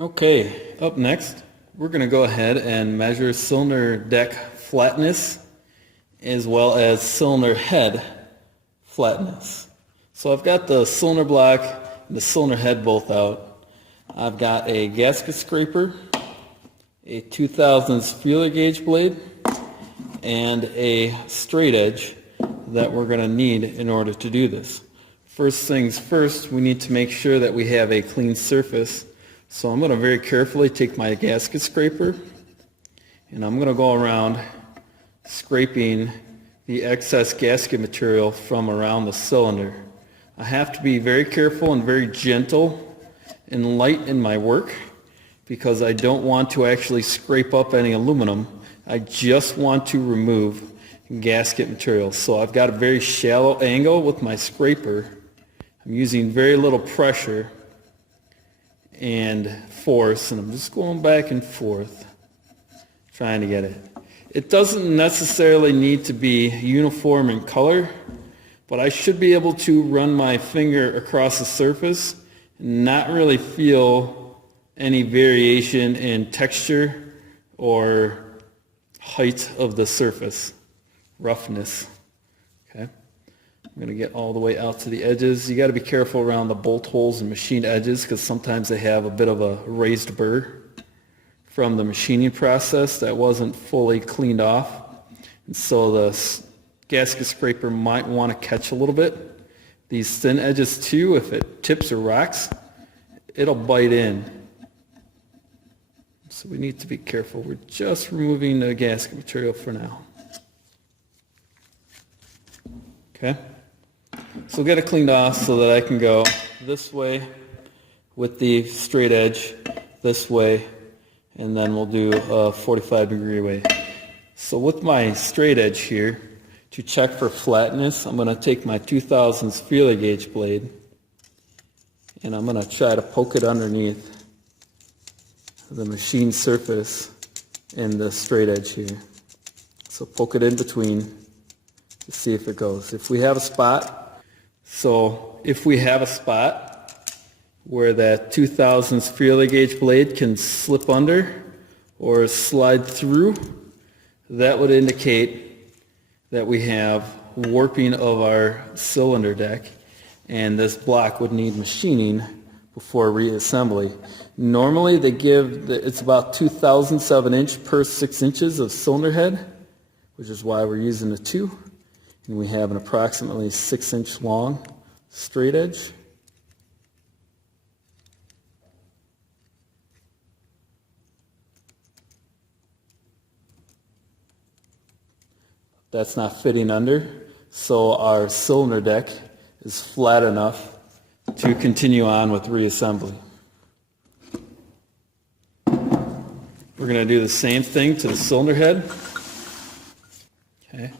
Okay, up next, we're going to go ahead and measure cylinder deck flatness as well as cylinder head flatness. So I've got the cylinder block and the cylinder head both out. I've got a gasket scraper, a 2000s feeler gauge blade, and a straight edge that we're going to need in order to do this. First things first, we need to make sure that we have a clean surface. So I'm going to very carefully take my gasket scraper and I'm going to go around scraping the excess gasket material from around the cylinder. I have to be very careful and very gentle and light in my work because I don't want to actually scrape up any aluminum. I just want to remove gasket material. So I've got a very shallow angle with my scraper. I'm using very little pressure and force, and I'm just going back and forth trying to get it. It doesn't necessarily need to be uniform in color, but I should be able to run my finger across the surface and not really feel any variation in texture or height of the surface, roughness. Okay. I'm going to get all the way out to the edges. You got to be careful around the bolt holes and machined edges because sometimes they have a bit of a raised burr from the machining process that wasn't fully cleaned off. And so the gasket scraper might want to catch a little bit. These thin edges too, if it tips or rocks, it'll bite in. So we need to be careful. We're just removing the gasket material for now. Okay. So we'll get it cleaned off so that I can go this way with the straight edge, this way, and then we'll do a 45-degree way. So with my straight edge here, to check for flatness, I'm going to take my 2000s feeler gauge blade and I'm going to try to poke it underneath the machine surface in the straight edge here. So poke it in between to see if it goes. If we have a spot, where that 2000s feeler gauge blade can slip under or slide through, that would indicate that we have warping of our cylinder deck, and this block would need machining before reassembly. Normally they give, it's about 2/1000 of an inch per 6 inches of cylinder head, which is why we're using the 2. And we have an approximately 6-inch long straight edge. That's not fitting under, so our cylinder deck is flat enough to continue on with reassembly. We're going to do the same thing to the cylinder head. Okay.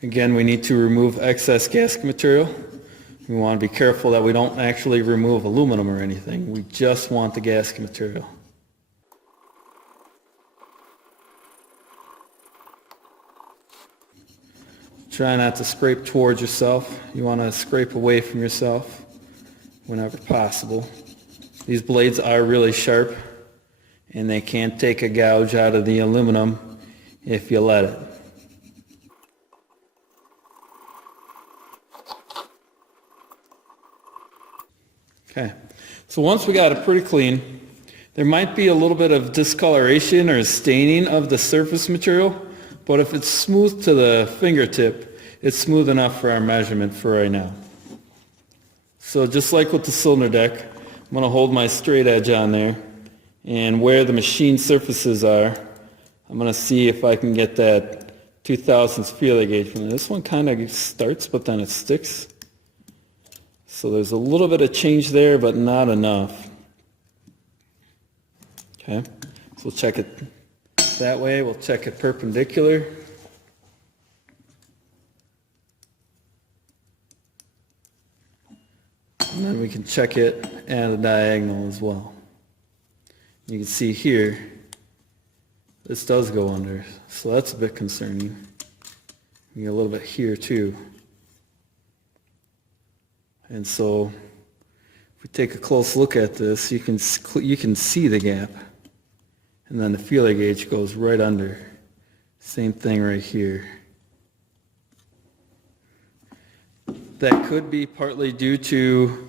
Again, we need to remove excess gasket material. We want to be careful that we don't actually remove aluminum or anything. We just want the gasket material. Try not to scrape towards yourself. You want to scrape away from yourself whenever possible. These blades are really sharp and they can't take a gouge out of the aluminum if you let it. Okay, so once we got it pretty clean, there might be a little bit of discoloration or staining of the surface material, but if it's smooth to the fingertip, it's smooth enough for our measurement for right now. So just like with the cylinder deck, I'm going to hold my straight edge on there, and where the machine surfaces are, I'm going to see if I can get that 2000s feeler gauge from there. This one kind of starts, but then it sticks. So there's a little bit of change there, but not enough. Okay, so we'll check it that way. We'll check it perpendicular. And then we can check it at a diagonal as well. You can see here, this does go under, so that's a bit concerning. You get a little bit here too. And so If we take a close look at this, you can see the gap. And then the feeler gauge goes right under. Same thing right here. That could be partly due to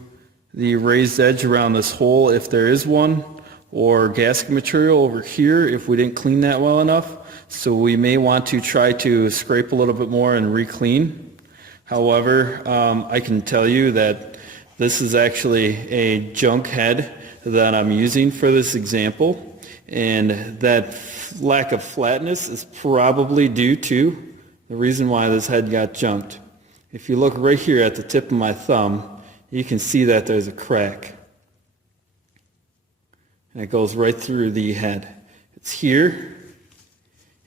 the raised edge around this hole, if there is one, or gasket material over here if we didn't clean that well enough. So we may want to try to scrape a little bit more and re-clean. However, I can tell you that this is actually a junk head that I'm using for this example. And that lack of flatness is probably due to the reason why this head got junked. If you look right here at the tip of my thumb, you can see that there's a crack. And it goes right through the head. It's here.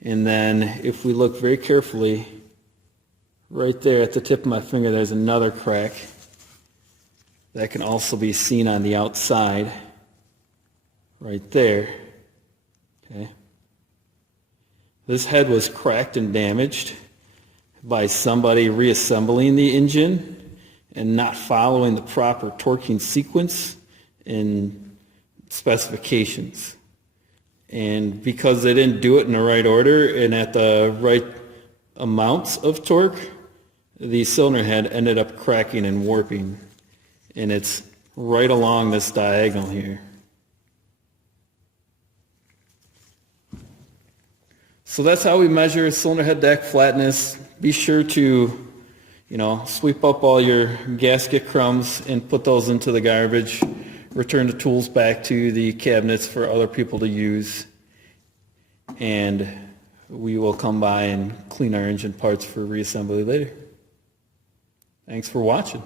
And then if we look very carefully, right there at the tip of my finger, there's another crack that can also be seen on the outside, right there. Okay. This head was cracked and damaged by somebody reassembling the engine and not following the proper torquing sequence and specifications. And because they didn't do it in the right order and at the right amounts of torque, the cylinder head ended up cracking and warping. And it's right along this diagonal here. So that's how we measure cylinder head deck flatness. Be sure to, sweep up all your gasket crumbs and put those into the garbage. Return the tools back to the cabinets for other people to use. And we will come by and clean our engine parts for reassembly later. Thanks for watching.